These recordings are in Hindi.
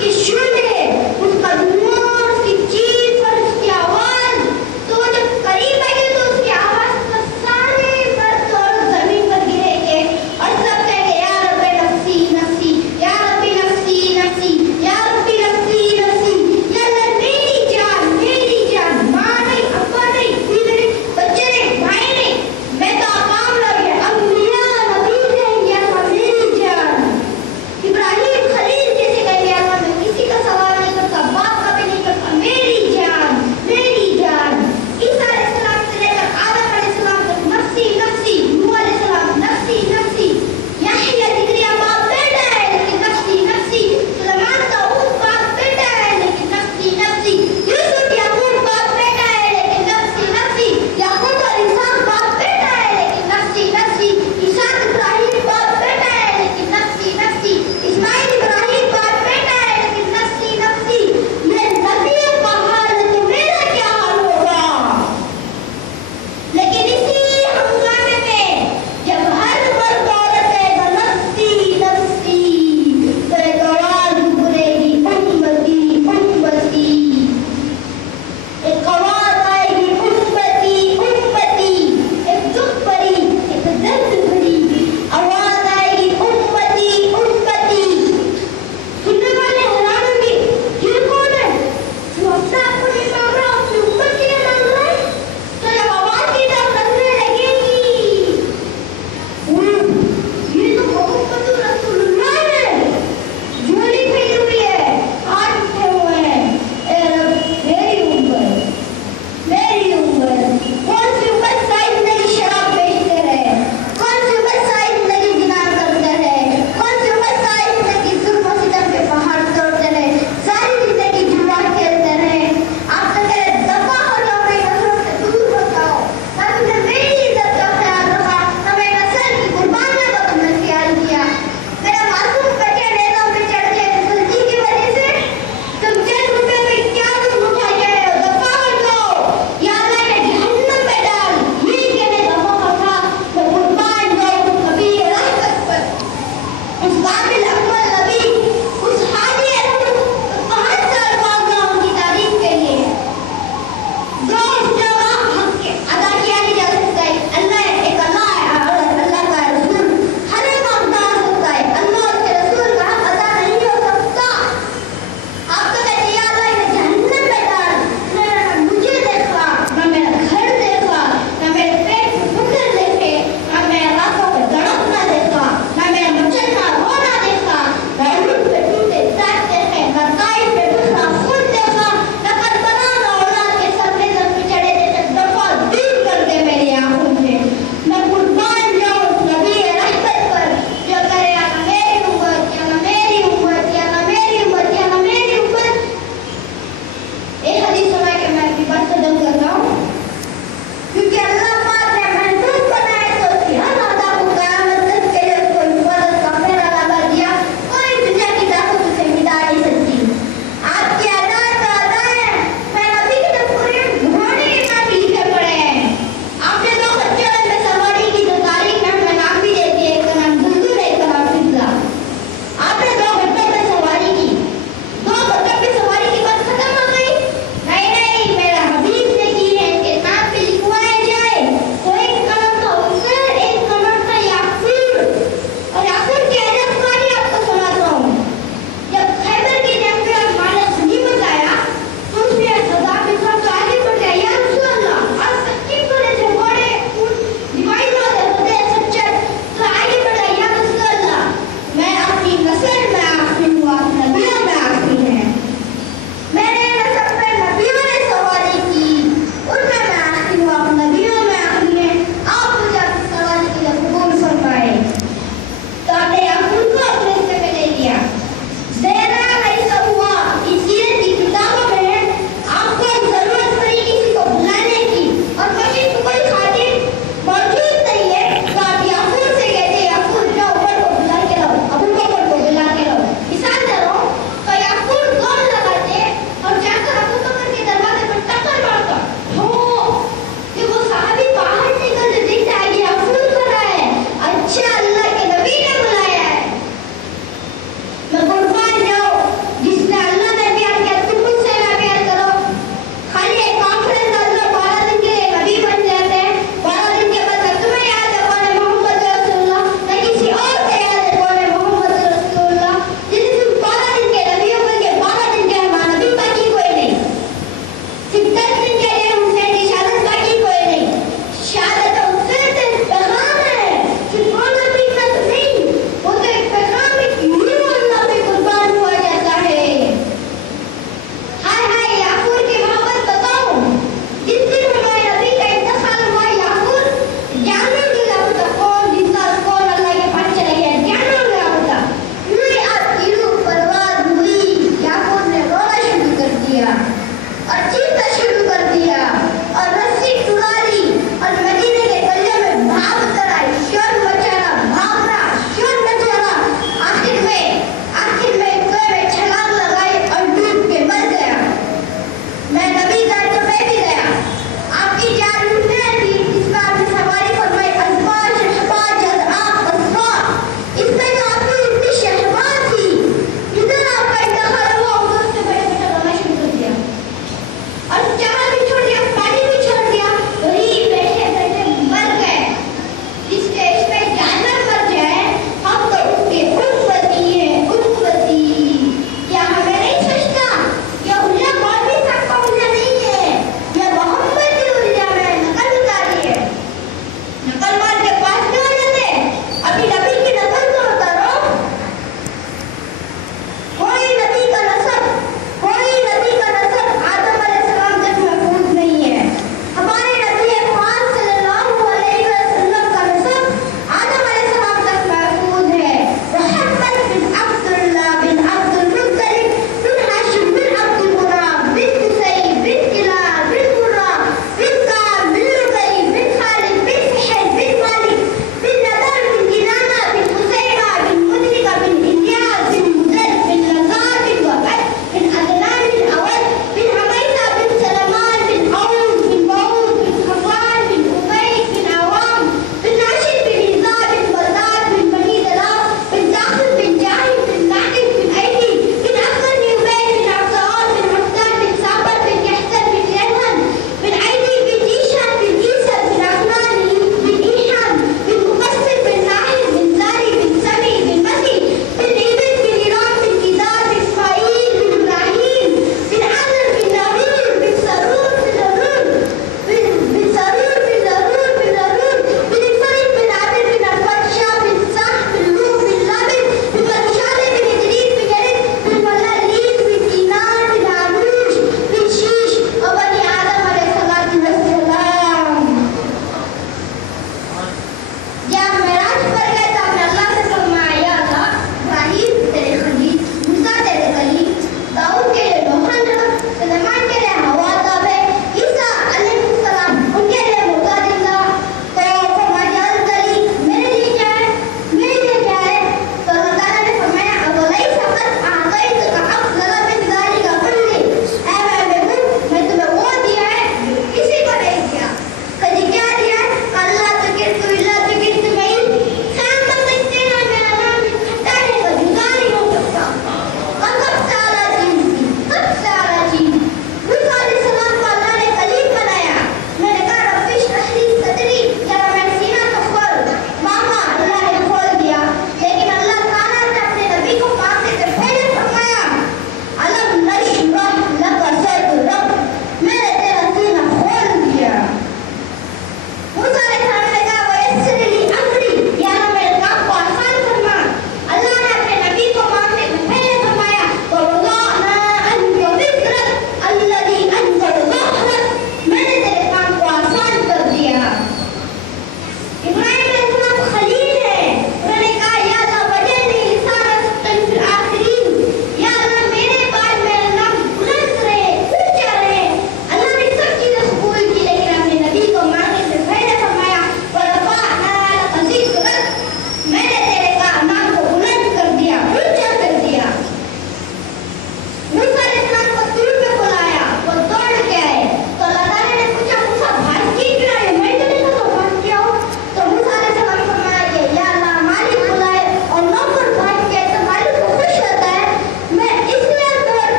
कि शून्य उसका नूर उसकी चीख और उसकी आवाज। तो वो जब करीब आई तो उसकी आवाज पर सारे मर्द और जमीन पर गिरेंगे और सब कहेंगे या रब्बे नफ्सी नफ्सी, या रब्बी नफ्सी नफ्सी, या रब्बी नफ्सी नफ्सी, या अल्लाह मेरी जान, माँ नहीं, अब्बा नहीं, बीवी नहीं, बच्चे नहीं, भाई नहीं, मैं तो अकाम लग गया, अब मियाँ नबी कहेंगे अल्लाह मेरी जान, इब्राहिम खलील जैसे कहेंगे अल्लाह मैं किसी का सवाल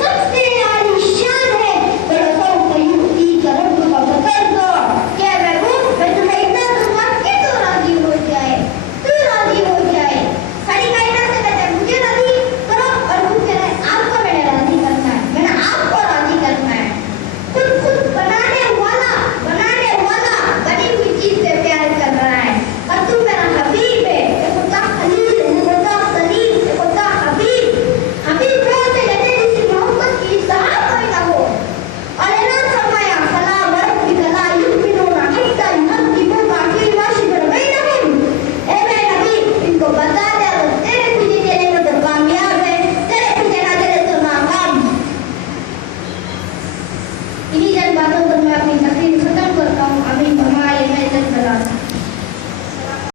सबसे आलीशान है। बरसों कयूती का रब का बकर दो। क्या महबूब, मैं तुम्हें इतना दूंगा कि तू राजी हो जाए, तू राजी हो जाए। सारी कायनात से कहते हैं मुझे राजी करो, और खुद कह रहे हैं आपको मैंने राजी करना है, मैंने आपको राजी करना है। खुद बनाने वाला बनी हुई चीज से प्यार कर रहा है। और तू मेरा हबीब है, एक होता खलील, एक होता सलीम, एक होता हबीब। हबीब वो होते हैं जिसकी मोहब्बत की इंतहा कोई ना हो। और ऐलान फरमाया फला वरब्बिका ला युमिनूना हत्ता युहक्किमूका फीमा शजरा बैनहुम। ए मेरे नबी, इनको बता दे अगर तेरे पीछे चले तो कामयाब है, तेरे पीछे ना चले तो नाकाम। इन्हीं जन बातों पर मैं अपनी